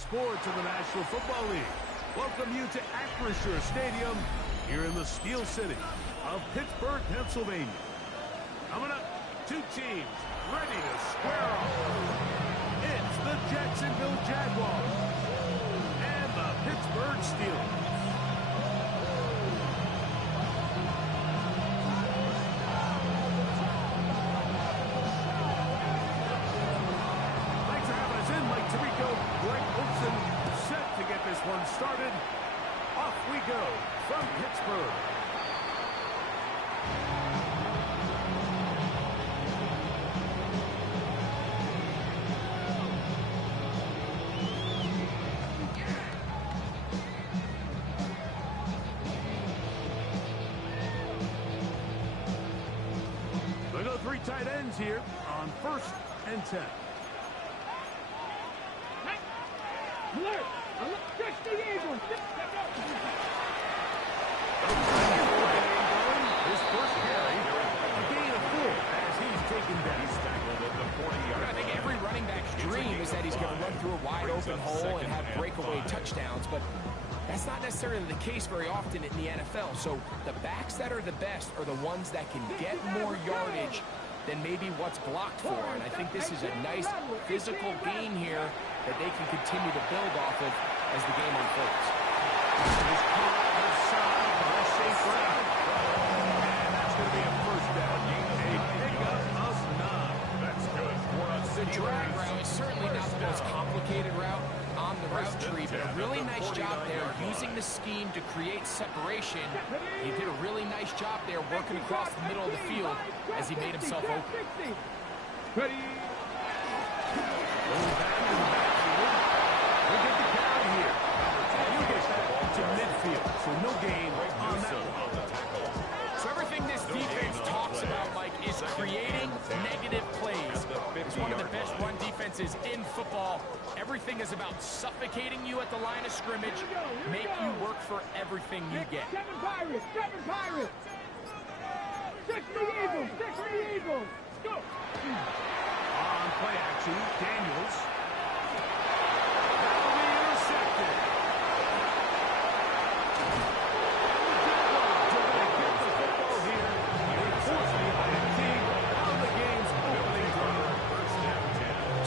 sports of the National Football League welcome you to Acrisure Stadium here in the Steel City of Pittsburgh, Pennsylvania. Coming up, two teams ready to square off. It's the Jacksonville Jaguars and the Pittsburgh Steelers. Set to get this one started. Off we go from Pittsburgh. They go three tight ends here on 1st and 10. Alert! Catch the Eagles! His first carry, a gain of 4 as he's taken down. He's tackled at the 40-yard line. I think every running back's dream is that he's going to run through a wide-open hole and have breakaway touchdowns, but that's not necessarily the case very often in the NFL. So the backs that are the best are the ones that can get more yardage than maybe what's blocked for. And I think this is a nice physical gain here that they can continue to build off of as the game unfolds. He's caught on the side of a safe route. And that's going to be a first down. A pickup of 9. That's good. The drag route is certainly not the most complicated route on the route tree, but a really nice job there using the scheme to create separation. He did a really nice job there working across the middle of the field as he made himself open. Ready? Going back to the backfield. We'll get the carry here. You get that to midfield, so no gain on that one. So everything this defense talks about, Mike, is creating negative plays. It's one of the best run defenses in football. Everything is about suffocating you at the line of scrimmage, make you work for everything you get. Seven Pirates! Seven Pirates! 60 Eagles! 60 Eagles! Go! On play action, Daniels. That'll be intercepted. The Jaguars are going to get the football here. They force the INT on the game's opening drive.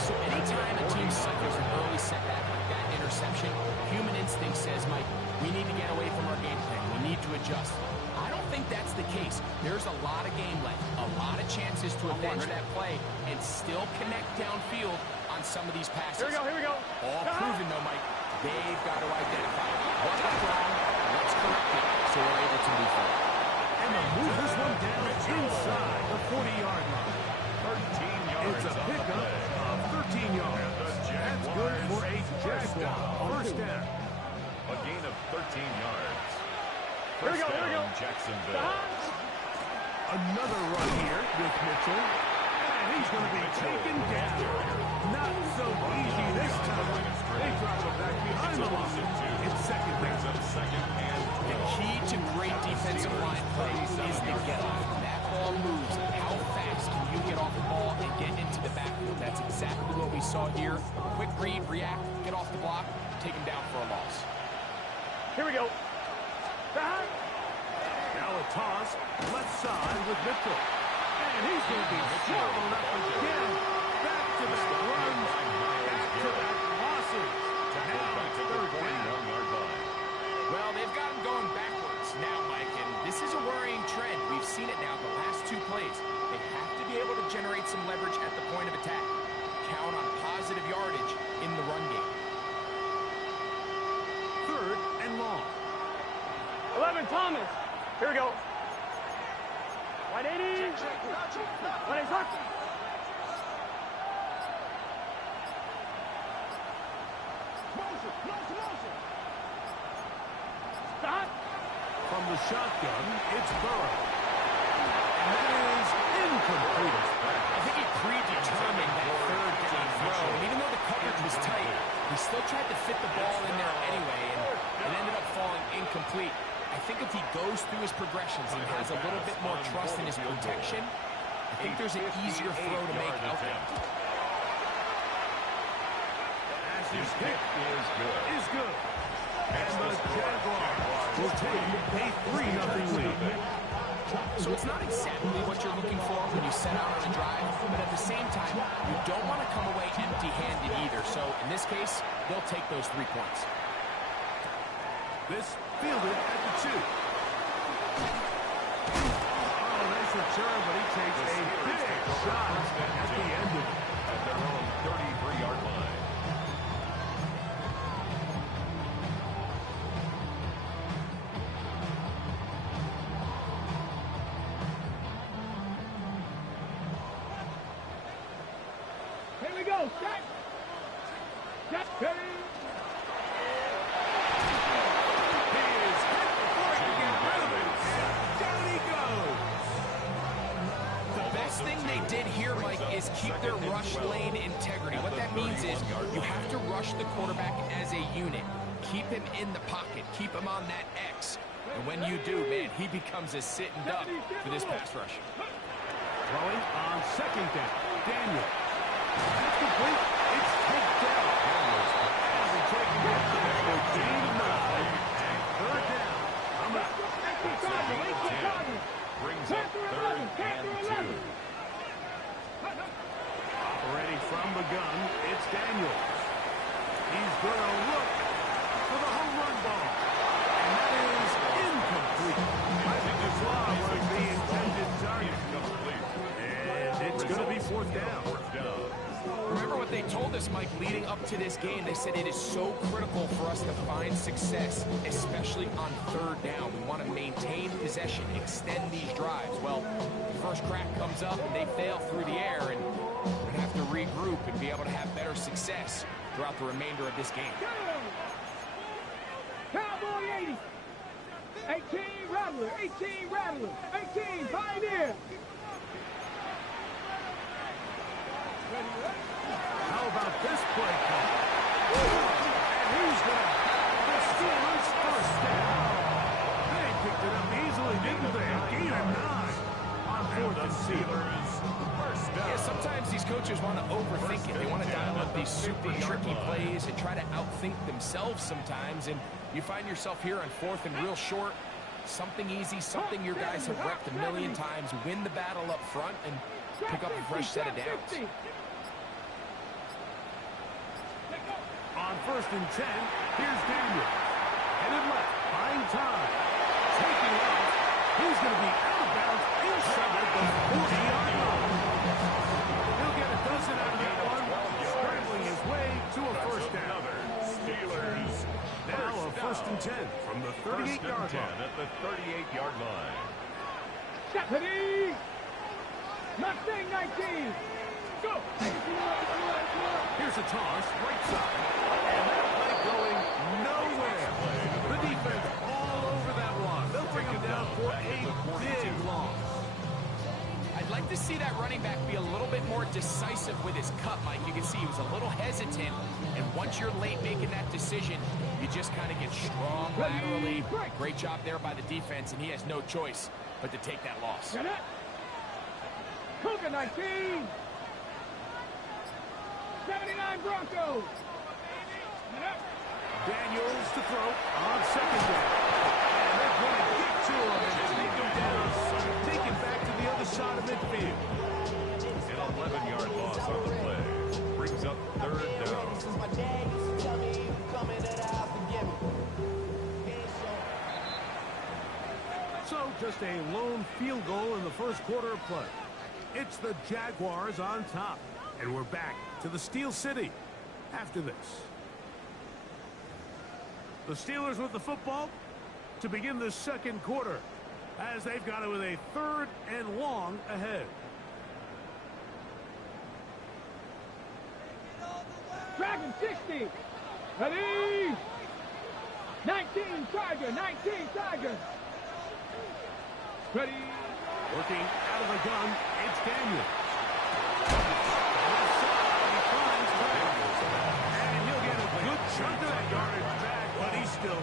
So anytime a team suffers an early setback like that interception, human instinct says, Mike, we need to get away from our game plan. We need to adjust. I don't think that's the case. There's a lot of game left, a lot of chances to avenge that play and still connect downfield on some of these passes. Here we go. All proven, though, Mike. They've got to identify what went wrong, let's correct it, so we're able to move forward. And they'll move this one down inside the 40-yard line. 13 yards. It's a pickup of 13 yards. That's good for a Jaguar first down. A gain of 13 yards. Here we go. Jacksonville. Another run here with Mitchell. And he's going to be taken down. Not so easy this time. They drop it back behind the line. It's second down. The key to great defensive line play is the get-off. When that ball moves, how fast can you get off the ball and get into the backfield? That's exactly what we saw here. Quick read, react, get off the block, take him down for a loss. Here we go. Now a toss, left side with Mitchell. And he's going to be swallowed up again. Back-to-back runs, back-to-back losses. Now it's third down. Well, they've got him going backwards now, Mike, and this is a worrying trend. We've seen it now the last two plays. They have to be able to generate some leverage at the point of attack. Count on positive yardage in the run game. 3rd and long. 11 Thomas. Here we go. 180. 180. Motion. Stop. From the shotgun, it's Burrow. And that is incomplete. I think he predetermined that third down throw. And even though the coverage was tight, he still tried to fit the ball in there anyway, and it ended up falling incomplete. I think if he goes through his progressions and has a little bit more trust in his protection, I think there's an easier throw to make out there. Pass His kick is good. And the Jaguars will take a 3-0 lead. So it's not exactly what you're looking for when you set out on a drive, but at the same time, you don't want to come away empty-handed either. So in this case, they'll take those 3 points. This fielded at the 2. Oh, nice return, but he takes a big shot at the end of it. At their own 33-yard line. Here we go. Set. Set. Ready. He is hit before he can get rid of it. And down he goes. The best thing they did here, Mike, is keep their rush lane integrity. What that means is you have to rush the quarterback as a unit. Keep him in the pocket. Keep him on that X. And when you do, man, he becomes a sitting duck for this pass rush. Throwing on second down. Daniel. That's complete. It's taken down. And they're taking it down for gain of 9. Third down. I'm out. Brings up 3rd and 2. Operating from the gun, it's Daniels. He's going to look for the home run ball. And that is incomplete. I think this lob was the intended target. And it's going to be 4th down. Remember what they told us, Mike, leading up to this game. They said it is so critical for us to find success, especially on 3rd down. We want to maintain possession, extend these drives. Well, the first crack comes up and they fail through the air, and we're going to have to regroup and be able to have better success throughout the remainder of this game. Cowboy 80. 18 Rattler. 18 Rattler. 18 Pioneer. How about this play call? And he's going to have the Steelers first down. They picked it up easily, didn't they? A gain of 9 on 4th and Steelers. First down. Yeah, sometimes these coaches want to overthink it. They want to dial up these super tricky plays and try to outthink themselves sometimes. And you find yourself here on 4th and real short. Something easy, something your guys have repped a million times. Win the battle up front and pick up a fresh set of downs. On 1st and 10, here's Daniel. Headed left, buying time. Taking off. He's going to be out of bounds inside the 40-yard line. He'll get a dozen out of that one, scrambling his way to a first down. Steelers. Now a 1st and 10 from the 38-yard line. At the 38-yard line. Deputy. Mustang 19. Go. Here's a toss, right side. And that play going nowhere. The defense all over that one. They'll bring him down for a big loss. I'd like to see that running back be a little bit more decisive with his cut, Mike. You can see he was a little hesitant, and once you're late making that decision, you just kind of get strong laterally. Great job there by the defense, and he has no choice but to take that loss. Cougar 19. 79 Broncos. Daniels to throw on second down. And they're going to get to him and take him down. Take him back to the other side of midfield. An 11-yard loss on the play. Brings up 3rd down. So just a lone field goal in the first quarter of play. It's the Jaguars on top. And we're back to the Steel City after this. The Steelers with the football to begin the second quarter as they've got it with a 3rd and long ahead. Dragon 60. Ready. 19 Tiger. 19 Tiger. Ready. Working out of the gun, it's Daniel. And he'll get a good chunk of that yardage back, but still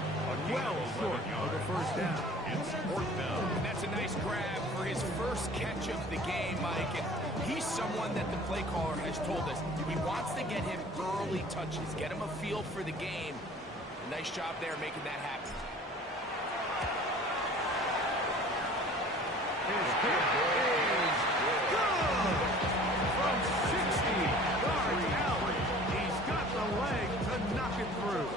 well short of the first down. It's fourth down. And that's a nice grab for his first catch of the game, Mike, and he's someone that the play caller has told us he wants to get him early touches, get him a feel for the game. Nice job there making that happen. His kick is good! From 60 yards out, he's got the leg to knock it through.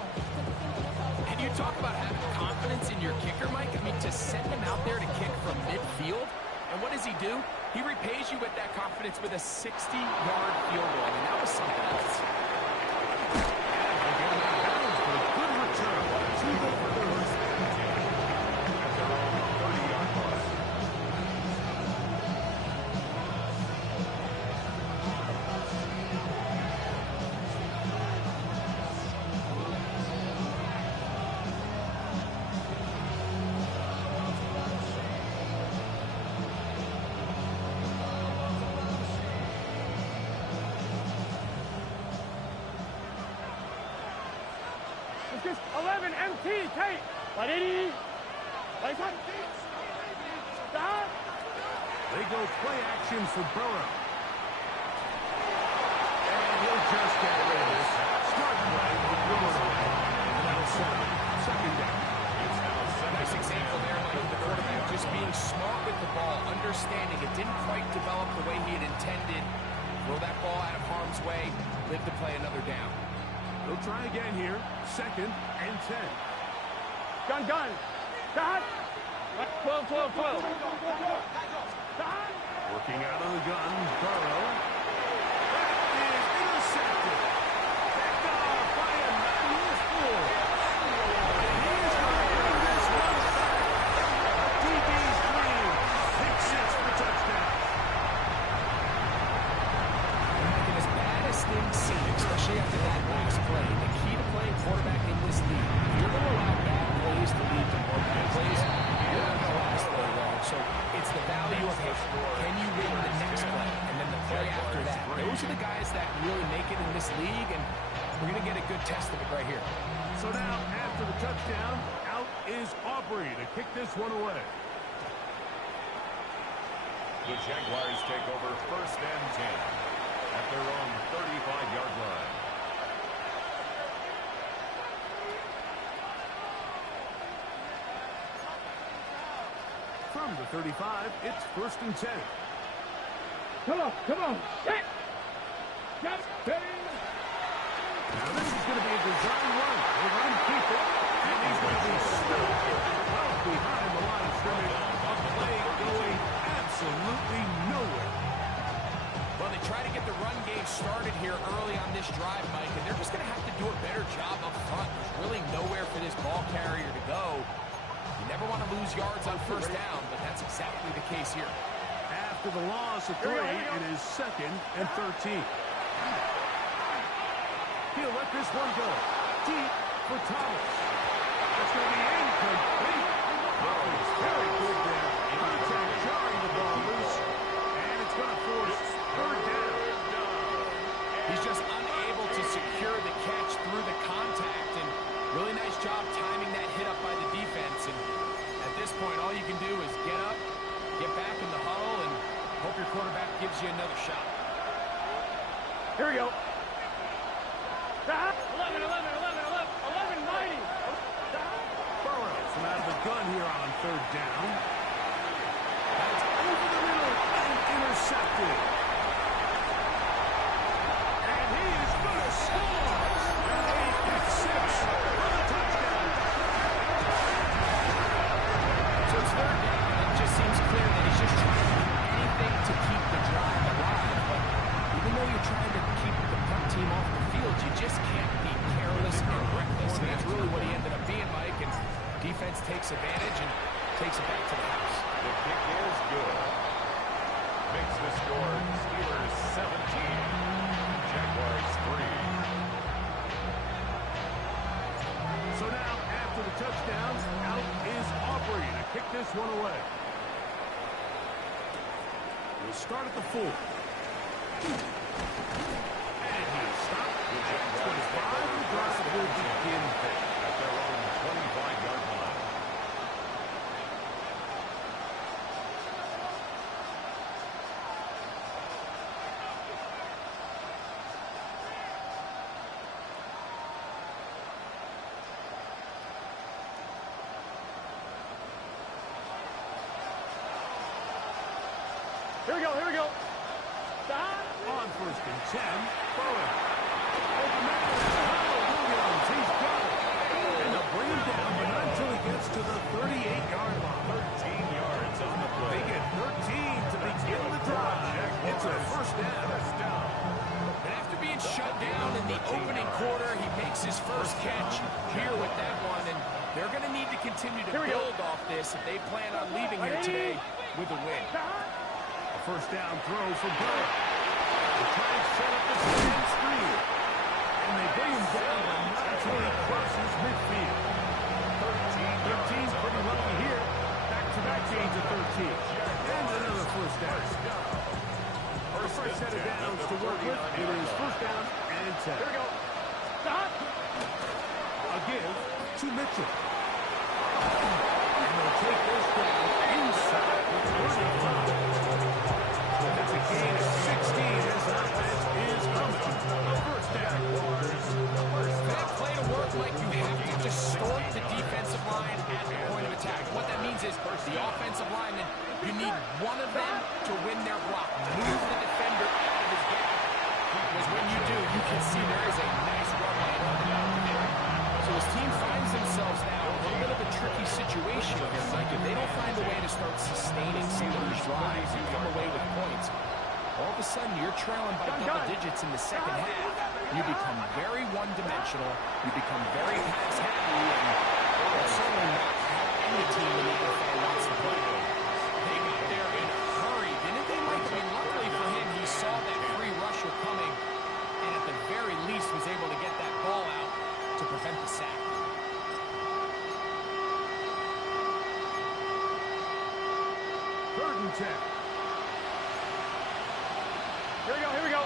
And you talk about having confidence in your kicker, Mike. I mean, to send him out there to kick from midfield, and what does he do? He repays you with that confidence with a 60-yard field goal. I mean, that was something else. Good return to the first. At their own 30-yard line. It's just 11 MT, tight. What did he? Stop. They go play action for Burrow. And he'll just get rid of this. Smart play with Burrow. And that'll set up second down. It's now second. Nice example there, Mike. The quarterback just being smart with the ball, understanding it didn't quite develop the way he had intended. Throw that ball out of harm's way, live to play another down. They'll try again here. Second and 10. Gun. Stop. 12. Stop. Working out of the gun, Burrow. That is intercepted. Picked off by a Matthews Ford. And he is going to bring this one back. DB's green. Pick 6 for touchdown. And as bad as things seem, especially after that last play, the key to playing quarterback in this league, you're going to allow bad plays to lead to more bad plays. You're not going to last very long. So it's the value of, hey, can you win the next play? And then the play after that. Those are the guys that really make it in this league, and we're going to get a good test of it right here. So now, after the touchdown, out is Aubrey to kick this one away. The Jaguars take over first and 10 at their own 35-yard line. From the 35, it's first and 10. Come on. Set. Now this is going to be a design run. They're going to keep it, and he's going to be stuck well behind the line of scrimmage. A play going absolutely nowhere. Well, they try to get the run game started here early on this drive, Mike, and they're just going to have to do a better job up front. There's really nowhere for this ball carrier to go. You never want to lose yards on first down, but that's exactly the case here. After the loss of 3, it is second and 13. He'll let this one go. Deep for Thomas. That's going to be incomplete. Oh, he's very good there. Contact jarring the ball loose. And it's going to force third down. He's just unable to secure the catch through the contact, and really nice job timing that hit up by the defense. And at this point, all you can do is get up, get back in the huddle, and hope your quarterback gives you another shot. Here we go. Stop. 11, 90. Burrows from out of the gun here on third down. That's over the middle and intercepted. And he is going to score. A pick 6 for the touchdown. So it's third down, and it just seems clear that he's just trying to do anything to keep the drive alive. But even though you're trying to keep the punt team off the field, you just can't be careless and reckless. And that's really what he ended up being, Mike. And defense takes advantage and takes it back to the house. The kick is good. Makes the score Steelers 17, Jaguars 3. So now, after the touchdown, out is Aubrey to kick this one away. We'll start at the 4. And he's stopped. The Jaguars 25. The drive will begin there. At their own 25-yard line. Here we go, here we go. On first and 10, Bowen. Open man. Williams, he's got it. And they'll bring him down, but not until he gets to the 38-yard line. 13 yards on the play. They get 13 to begin the drive. It's a first down. And after being shut down in the opening quarter, he makes his first catch here with that one. And they're going to need to continue to build off this if they plan on leaving here today with a win. A first down throw for Burrow. They try and set up the screen. And they bring him down, but not until he crosses midfield. 13's pretty lucky here. Back-to-back gains of 13. And another first down. First set of downs to work with. It is first down and 10. Here we go. Stop. A give to Mitchell. And they'll take this down inside the 25. That's a gain of 16 as offense is coming. A first down. For that play to work, Mike, you have to distort the defensive line at the point of attack. What that means is the offensive lineman, you need one of them to win their block. Move the defender out of his gap. Because when you do, you can see there is a nice run lane there. So his team finds themselves now in a little bit of a tricky situation here, Mike. If they don't find a way to start sustaining some of these drives and come away with points, all of a sudden you're trailing by double digits in the second half. You become very one-dimensional. You become very pass-happy, and it's certainly not how any team in the NFL wants to play. They got there in a hurry, didn't they, Mike? I mean, luckily for him, he saw that free rusher coming, and at the very least was able to get that ball out to prevent the sack. Third and 10. Here we go, here we go.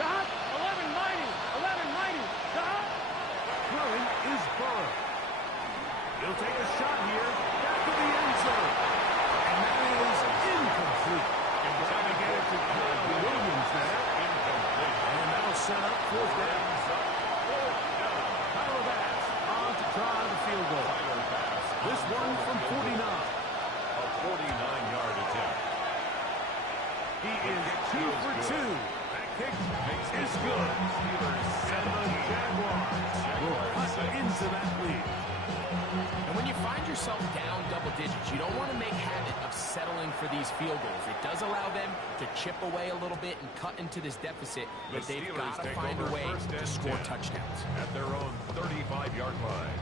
Stop. 11-90. Stop. Throwing is Burrow. He'll take a shot here. Back to the end zone. And that is incomplete. And trying to get it to Williams there. Incomplete. And that'll set up fourth down. Tyler Bass on to try the field goal. This one from 49. A 49-yard attempt. He is 2 for 2. That kick is good. And the Jaguars will cut into that lead. And when you find yourself down double digits, you don't want to make habit of settling for these field goals. It does allow them to chip away a little bit and cut into this deficit, but they've got to find a way to score touchdowns. At their own 35-yard line.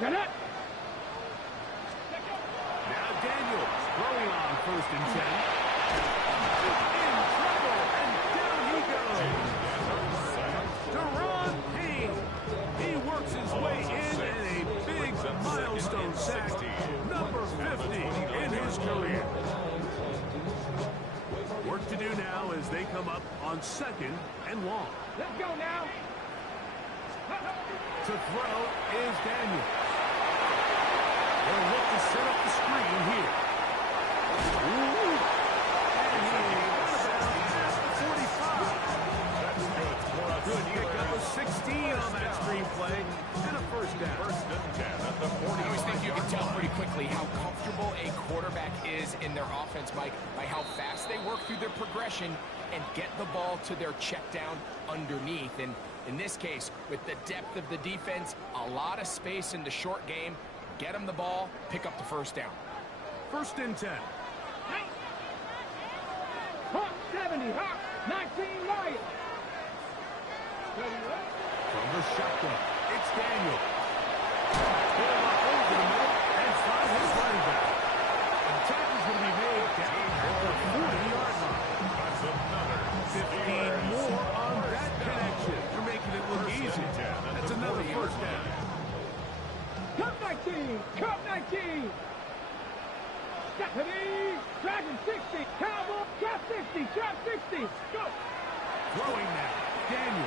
Get it. Now Daniels throwing on first and 10. In trouble, and down he goes. Deron Payne. He works his way in a big milestone sack. Number 50 in his career. Work to do now as they come up on second and long. Let's go now. To throw is Daniels. They'll look to set up the screen here. Ooh. And he got about past the 45. That's good. Good pick up of 16 on that screenplay. And a first down. First and 10 at the 40. I always think you can tell pretty quickly how comfortable a quarterback is in their offense, Mike, by how fast they work through their progression and get the ball to their check down underneath. And in this case, with the depth of the defense, a lot of space in the short game, get them the ball, pick up the first down. First and 10. Hawk 70, Hawk 19 Lions. From the shotgun, it's Daniel. Pull up over the middle and find his running back. And the tackle's going to be made down at the 40-yard line. That's another 15 more on that connection. They're making it look easy. That's another first down. Cup 19, Cup 19. Stephanie, Dragon 60, Cowboy, Trap 60, Trap 60. Go. Throwing now, Daniel.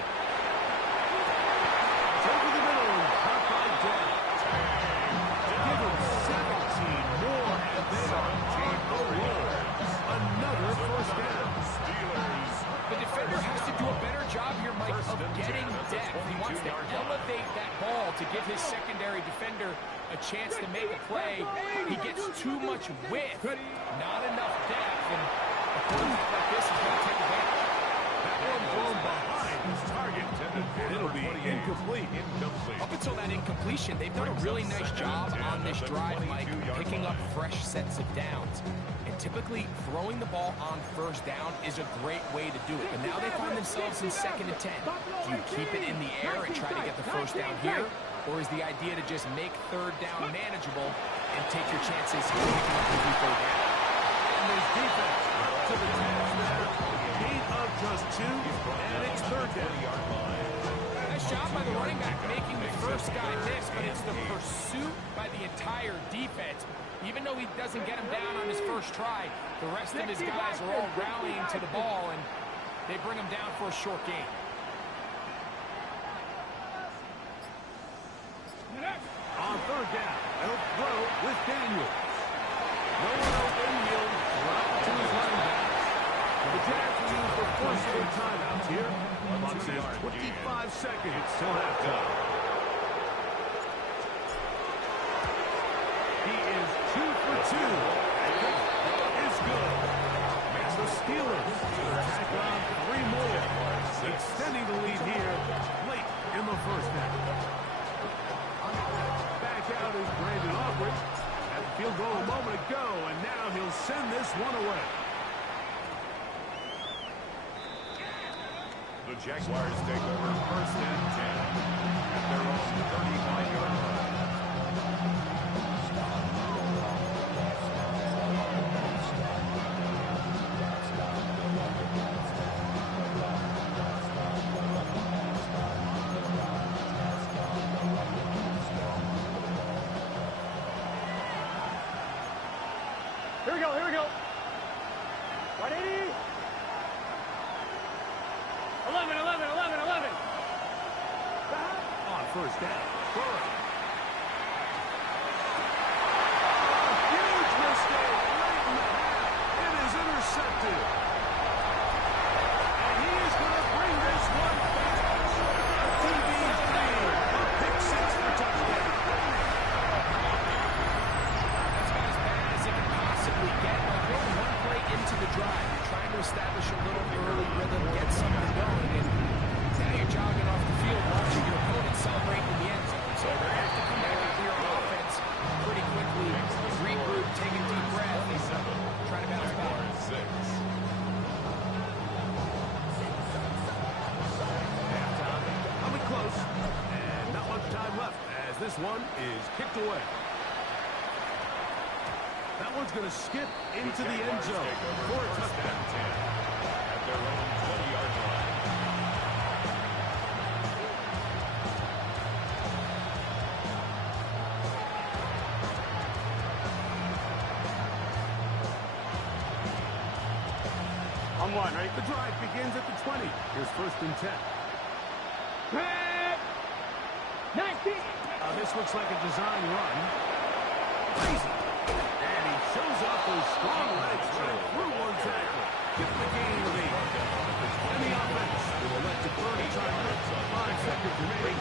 It's over the middle and caught by down. Give him 17 more and they are on the roll. Another first down. The defender has to do depth. He wants to elevate that ball to give his secondary defender a chance to make a play. He gets too much width, not enough depth, and a quarterback like this is going to take advantage. That one thrown behind his target, and it'll be incomplete. Up until that incompletion, they've done a really nice job on this drive, Mike, picking up fresh sets of downs. And typically, throwing the ball on first down is a great way to do it. But now they find themselves in 2nd and 10. Do you keep it in the air and try to get the first down here? Or is the idea to just make 3rd down manageable and take your chances here picking up the 3rd down? And there's defense to the task there. Gain of just 2, and it's 3rd down. Nice job by the running back making the first guy miss, but it's the pursuit by the entire defense. Even though he doesn't get him down on his first try, the rest of his guys are all rallying to the ball, and they bring him down for a short gain. On 3rd down, they'll throw with Daniels. No one open, he'll drop to his running back. The Jags will use the first of their timeouts here. Clock says 25 seconds till halftime. He is 2 for 2. It's good. Makes the Steelers tack on 3 more. Extending the lead here late in the first half. Back out is Brandon Aubrey. Had the field goal a moment ago, and now he'll send this one away. The Jaguars take over 1st and 10 at their own 35-yard line. Here we go, here we go. 180. 11, 11, 11, 11. On 1st down, Burrow. Huge mistake late in the half. It is intercepted. And he is going to bring this one back. A TV's lead. A pick 6 for touchdown. That's about as bad as it can possibly get. Like, we're 1 play into the drive. You're trying to establish a little early rhythm, get something going, and now you're jogging off the field watching your opponent celebrate in the end zone. So they're going to have to come back here on offense pretty quickly, regroup, take a deep breath, and try to bounce back. Halftime coming close. And not much time left as this one is kicked away. That one's going to skip into the end zone for a touchdown. At their own 20-yard line. On 1, right? The drive begins at the 20. Here's 1st and 10. 19. This looks like a design run. Crazy. And he shows up with strong legs right through one tackle. Get the gain of 8. And the offense will elect to burn a timeout. 5 seconds remaining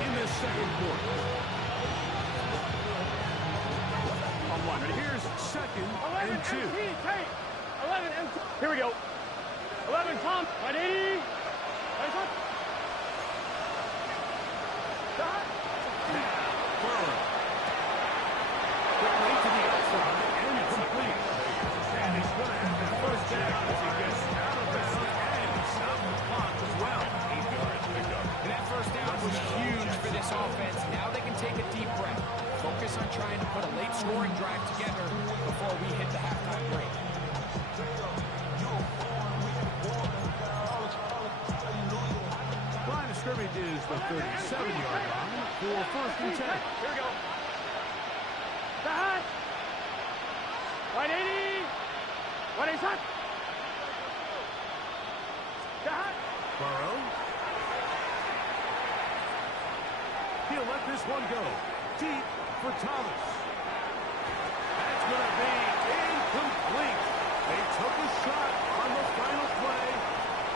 in this 2nd quarter. On 1, ready? Here's 2nd 11 and 2. MT, take. 11 MT. Here we go. 11 Tom. 180. Nice one. Burrow. Quickly to the outside and complete. And he's going to have that 1st down as he gets out of bounds and stop the clock as well. 8-yard pickup. And that 1st down was huge for this offense. Now they can take a deep breath. Focus on trying to put a late scoring drive together before we hit the halftime break. Line of scrimmage is the 37-yard line for 1st and 10. Here we go. Back. 180. 180 shot. Back. Burrow. He'll let this one go. Deep for Thomas. That's going to be incomplete. They took a shot on the final play.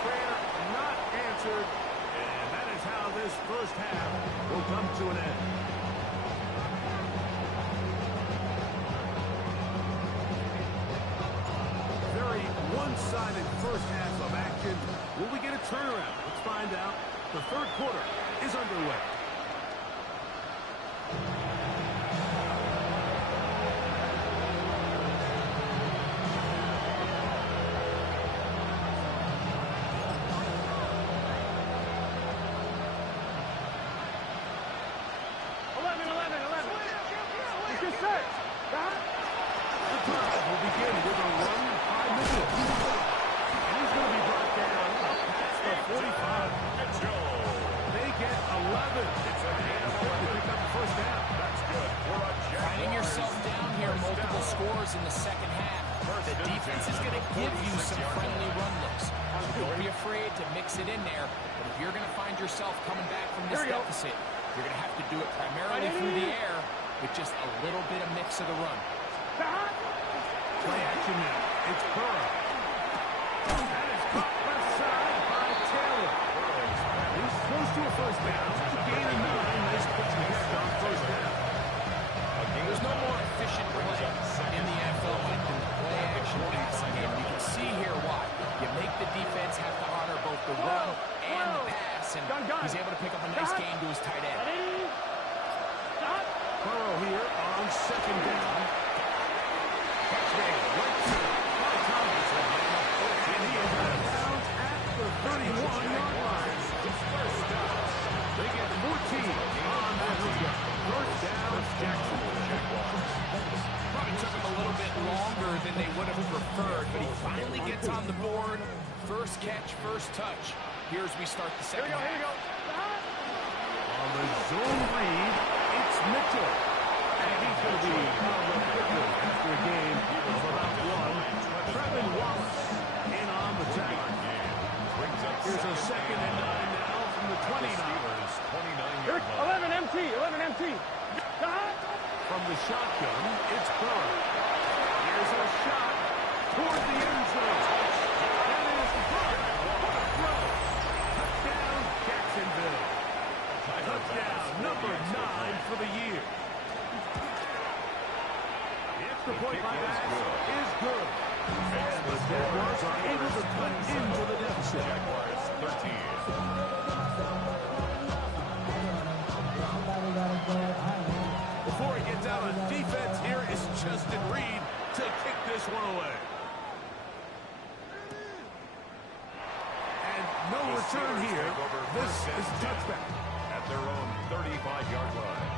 Prayer not answered. And that is how this first half will come to an end. Very one-sided first half of action. Will we get a turnaround? Let's find out. The third quarter is underway. In the second half, the defense is going to give you some friendly run looks. So don't be afraid to mix it in there. But if you're going to find yourself coming back from this deficit, you're going to have to do it primarily through the air with just a little bit of mix of the run. Play action now. It's Burrow. That is caught left side by Taylor. He's close to a first down. Gain of 9. Nice pitch and catch on first down. There's no more efficient play in the NFL like the play-action passing game. You can see here why. You make the defense have to honor both the run and the pass, and he's able to pick up a nice gain to his tight end. Burrow here on second down. Right to Thomas. And he is out of bounds at the 31-yard line. They get 14 on that hookup. First down, Jacksonville. Probably took him a little bit longer than they would have preferred, but he finally gets on the board. First catch, first touch. Here's we start the second half. On the zone read, it's Mitchell. And he's going to be out of the picture after a game of about one. Trevin Wallace in on the tackle. Here's a 2nd and 9 now from the 29. 11 MT, 11 MT. From the shotgun, it's Burrow. Here's a shot toward the end zone. That is Burrow. What a throw. Touchdown, Jacksonville. Touchdown number 9 for the year. The extra point by that is good. And the Jaguars are able to cut into the deficit. Jaguars 13. Before he gets out on defense, here is Justin Reed to kick this one away. And no return here. This is a touchback. At their own 35-yard line.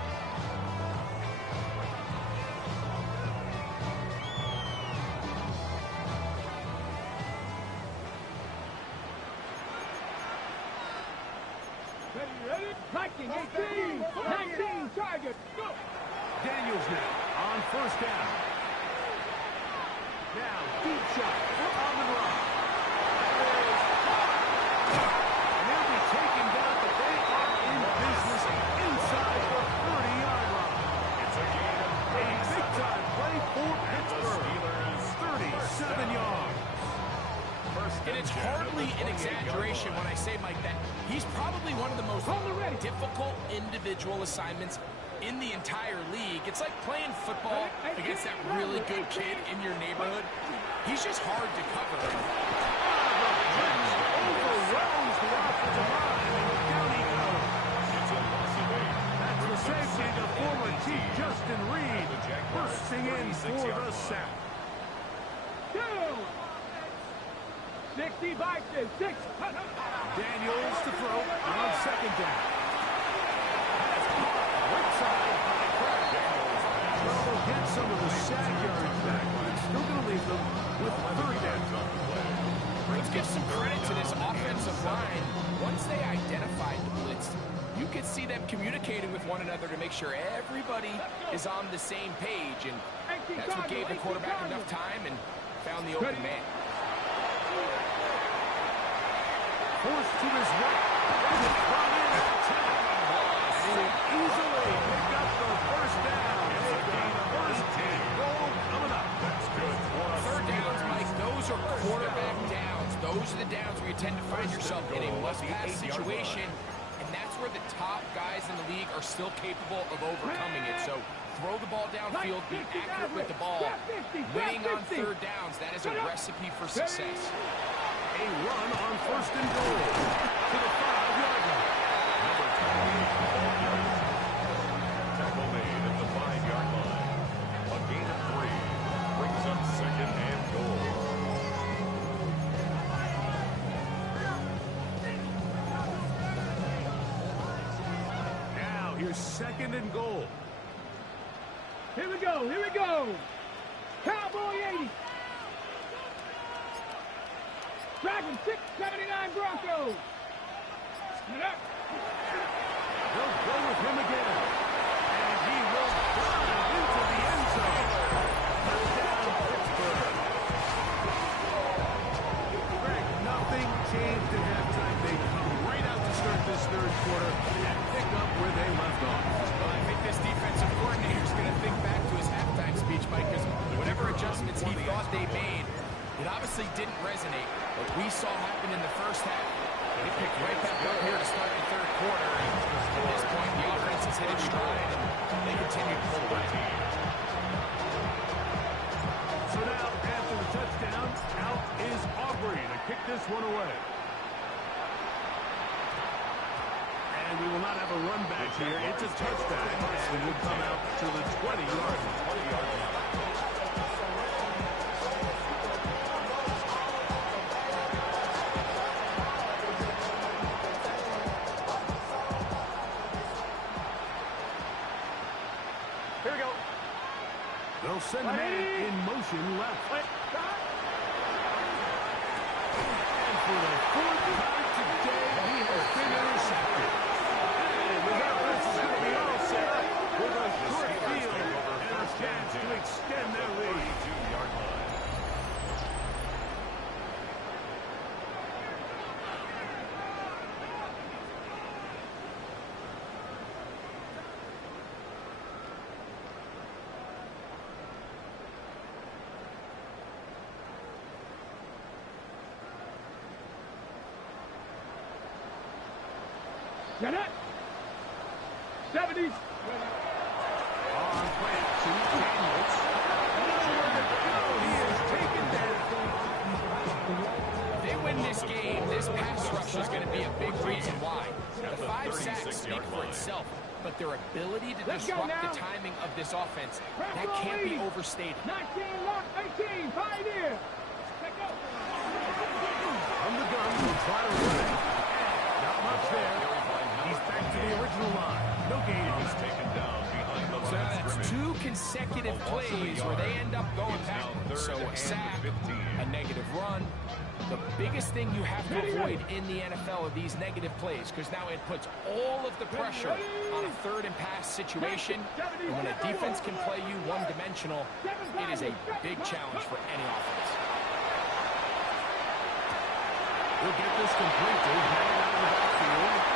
Ready? Hiking, 18, 19, target. Go. Daniels now on first down. Now, deep shot for Amon-Ra. And they'll be taken down, but they are in business inside the 30-yard line. It's a gain of A big-time play for Pittsburgh. 37 yards. And it's hardly an exaggeration when I say, Mike, that he's probably one of the most difficult individual assignments in the entire league. It's like playing football against that really good kid in your neighborhood. He's just hard to cover. Overwhelms the offensive line, and down he goes. It's a loss of 8. That's the safety, the former Chief Justin Reed, bursting in for the sack. 60 Vikings, 6. Daniels to throw on second down. Right side by Craig. Well, they'll get some of the sack yards back, but it's still going to leave them with third down. Let's give some credit to this offensive line. Once they identified the blitz, you could see them communicating with one another to make sure everybody is on the same page, and that's what gave the quarterback enough time and found the open man. Forced to his right. And it's brought in at 10. And he easily picked up the first down. First and goal coming up. That's good. Third downs, Mike, those are quarterback downs. Those are the downs where you tend to find yourself in a must-pass situation, and that's where the top guys in the league are still capable of overcoming it. So throw the ball downfield, be accurate with the ball. Winning on third downs, that is a recipe for success. A run on first and goal to the 5-yard line. Number 28. Tackle made at the 5-yard line. A gain of 3 brings up second and goal. Now here's second and goal. Here we go, here we go. Cowboy 80. Dragon 679 Broncos. Spin it up. They'll go with him again. And he will drive into the end zone. Touchdown, Pittsburgh. Greg, nothing changed at halftime. They come right out to start this third quarter and pick up where they left off. Well, I think this defensive coordinator is going to think back to his halftime speech, Mike, because whatever adjustments he thought they made, it obviously didn't resonate. What we saw happen in the first half, they picked right back up here to start the third quarter. And at this point, the offense has hit its stride, and they continue to pull away. So now, after the touchdown, out is Aubrey to kick this one away. And we will not have a run back here. It's a touchback, and will come out to the 20-yard line. Here we go. They'll send man in motion left. And for the fourth time today, he has been intercepted. And the offense is going to be all set up with a short field and a chance to extend their lead. 32-yard line. Get it. 70s. On play action, Daniels. Nowhere to go. He is taken down. If they win this game, this pass rush is going to be a big reason why. The 5 sacks speak for itself, but their ability to disrupt the timing of this offense, that can't be overstated. 19, lock, 18, Pioneer. Take go. From the gun, will try to run it. Not much there. He's back to the original line. No gain. He's taken down behind the So line of that's scrimmage. 2 consecutive plays where they end up going backwards. So a sack, a negative run. The biggest thing you have to avoid in the NFL are these negative plays, because now it puts all of the pressure on a third and pass situation. And when a defense can play you one-dimensional, it is a big challenge for any offense. We'll get this completed. Hanging out of the backfield.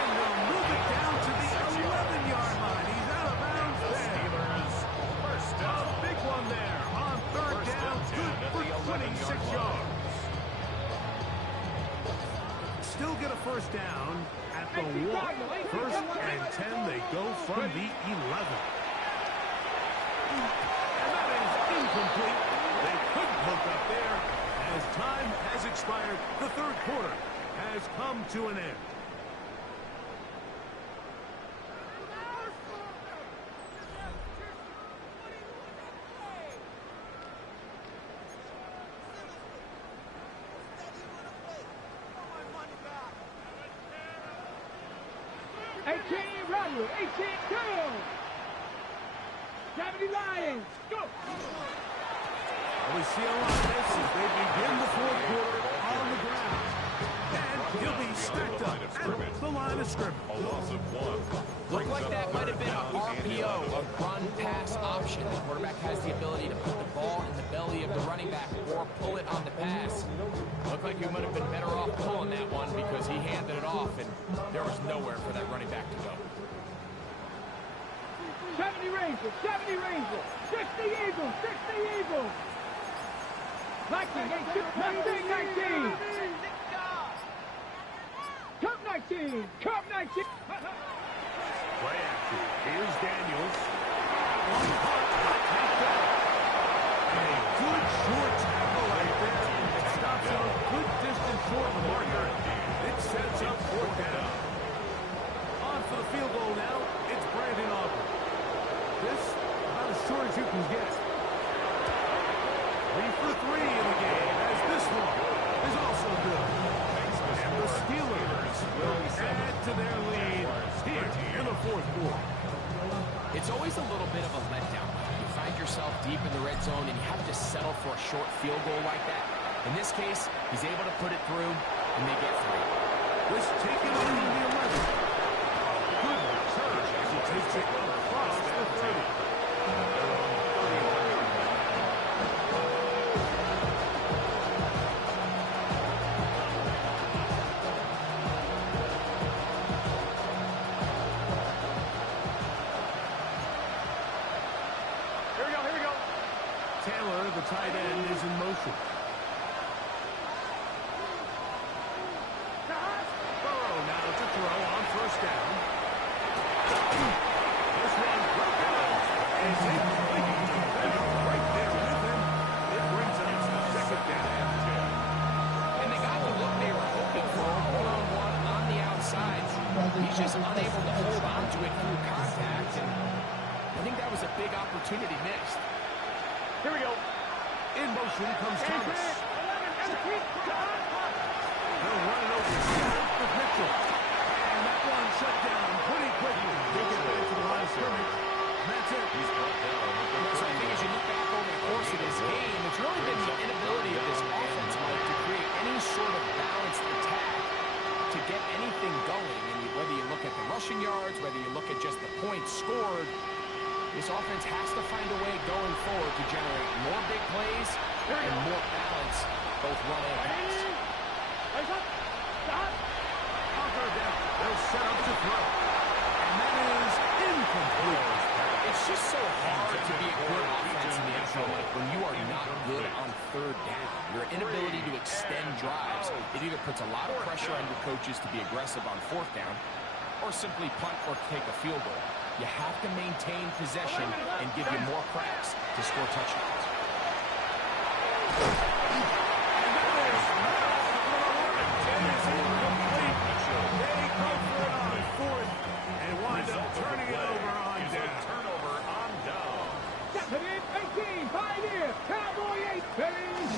And we'll move it down to the 11-yard line. He's out of bounds there. Steelers first A down. big one there on third down. Good for 26 yards. Still get a first down at the 1. First and 10, they go from the 11. And that is incomplete. They couldn't hook up there. As time has expired, the third quarter has come to an end. Rodwood, 18, go! 70 Lions, go! We see a lot of this as they begin the fourth quarter on the ground. And he'll be stacked up at the line of scrimmage. A loss of 1. Looked like that might have been a RPO, a run-pass option. The quarterback has the ability to put the ball in the belly of the running back or pull it on the pass. Looked like he might have been better off pulling that one because he handed it off, and there was nowhere for that running back to go. 70 Rangers, 60 Eagles, 60 Eagles! 19, 19, 19! Come 19! 19. Come 19. Play action. Here's Daniels. One punt. Tapped out. A good short tackle right there. It stops him a good distance short of the marker. It sets up 4th down. On for the field goal now. It's Brandon Aubrey. This about as short as you can get. 3 for 3 in the game, as this one is also good. And the Steelers will add to their lead here in the 4th quarter. It's always a little bit of a letdown. You find yourself deep in the red zone and you have to settle for a short field goal like that. In this case, he's able to put it through, and they get 3. This taken on the 11. Good return as he takes it across the 30. The tight end is in motion. Burrow now to throw on 1st down. This one broken off. And right there with him. It brings us to 2nd down. And they got the look they were hoping for, one-on-one on the outside. He's just unable to hold on to it through contact. And I think that was a big opportunity missed. Here we go. In motion comes Thomas. They'll run it over with Mitchell. And that one shut down pretty quickly. They get back to the line of scrimmage. That's it. He's brought down. So I think as you look back over the course of this game, it's really been the inability of this offense, Mike, to create any sort of balanced attack to get anything going. And whether you look at the rushing yards, whether you look at just the points scored, this offense has to find a way going forward to generate more big plays and more balance, both run and pass. They'll set up to throw. And that is incomplete. It's just so hard to be a good offense in the NFL, Mike, when you are not good on 3rd down. Your inability to extend drives, it either puts a lot of pressure on your coaches to be aggressive on 4th down or simply punt or take a field goal. You have to maintain possession and give you more cracks to score touchdowns. They go for it on 4th and wind up turning it over on down. Turnover on down. 18, Pioneer, Cowboy 8, finish.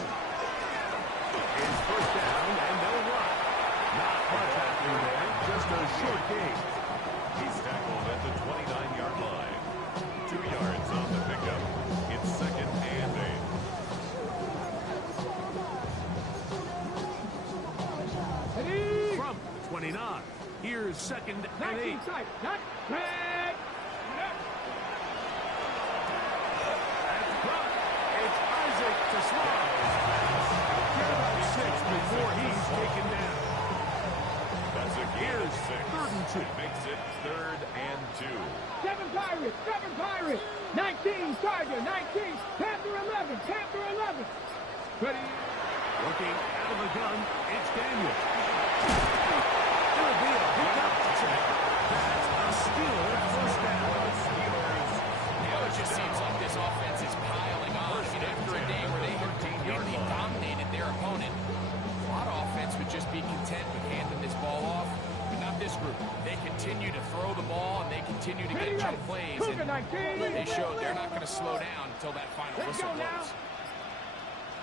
It's 1st down and they'll run. Not much happening there, just a short game. He's tackled at the 29-yard line. 2 yards on the pickup. It's 2nd and 8. From the 29, here's 2nd and 8. 19 side, not bad. That's brought. It's Isaac to slide. Get about 6 before he's taken down. That's a gain of 6. 3rd and 2. Makes it 3rd and 2. 7 Pirates, 19 Tiger, 19, Panther 11, Panther 11. Ready? Looking out of the gun, it's Daniel. It'll be a big up check. That's a Steeler 1st down. Now it just seems like this offense is piling on. After a day where they have completely dominated their opponent, a lot of offense would just be content with handing this ball off. But not this group. They continue to throw the ball, and they continue to get jump plays. And they showed they're not going to slow down until that final whistle blows.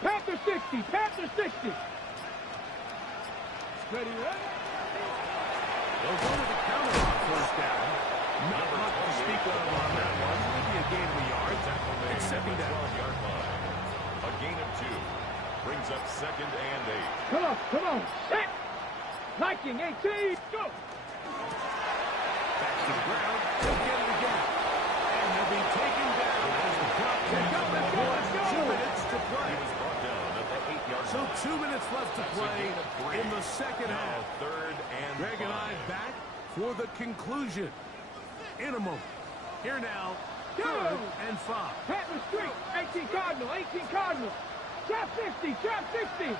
Panther 60, Panther 60. Ready, They'll go to the counter on 1st down. Not much to speak of on that one. Maybe a gain of a yard. It's 2nd down. 12-yard line. A gain of 2. Brings up 2nd and 8. Come on, set. Viking 18, go. Back to the ground. He'll get it again. And he'll be taken down as the clock takes up the board. 2 minutes to play. He was brought down at the 8-yard line. So 2 minutes left to play in the 2nd half. 3rd and Greg and I back for the conclusion in a moment. Here now, 3rd and 5. Panther Street, 18 Cardinal, 18 Cardinal. Trap 50, trap 50.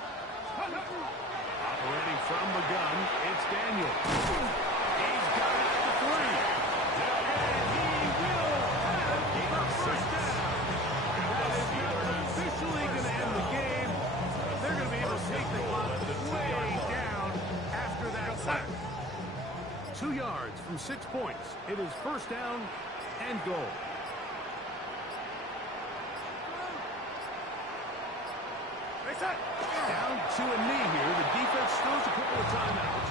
Operating from the gun, it's Daniel. He's got it at the 3. And he will have the first down. That is not officially going to end the game. They're going to be able to take the clock way down after that sack. 2 yards from 6 points. It is first down and goal. Down to a knee here. The defense still has a couple of timeouts.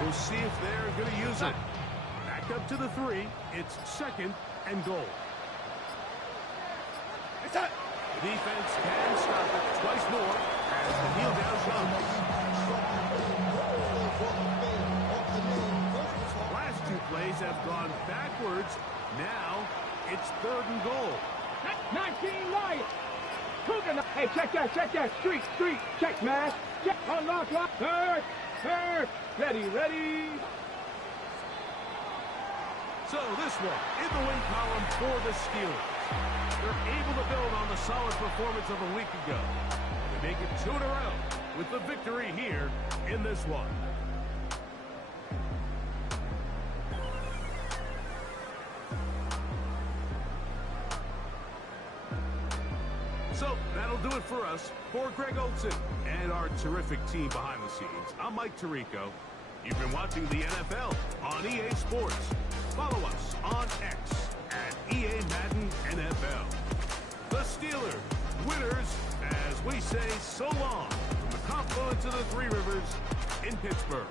We'll see if they're going to use it. Back up to the 3. It's second and goal. The defense can stop it twice more as the kneel down comes. Last 2 plays have gone backwards. Now it's third and goal. 19 Lions. Hey, check that. Street. Check, man. Check. Unlock. Third. Ready. So this one in the win column for the Steelers. They're able to build on the solid performance of a week ago. They make it 2 in a row with the victory here in this one. So that'll do it for us. For Greg Olson and our terrific team behind the scenes, I'm Mike Tirico. You've been watching the NFL on EA Sports. Follow us on X at EA Madden NFL. The Steelers, winners, as we say so long from the confluence of the 3 rivers in Pittsburgh.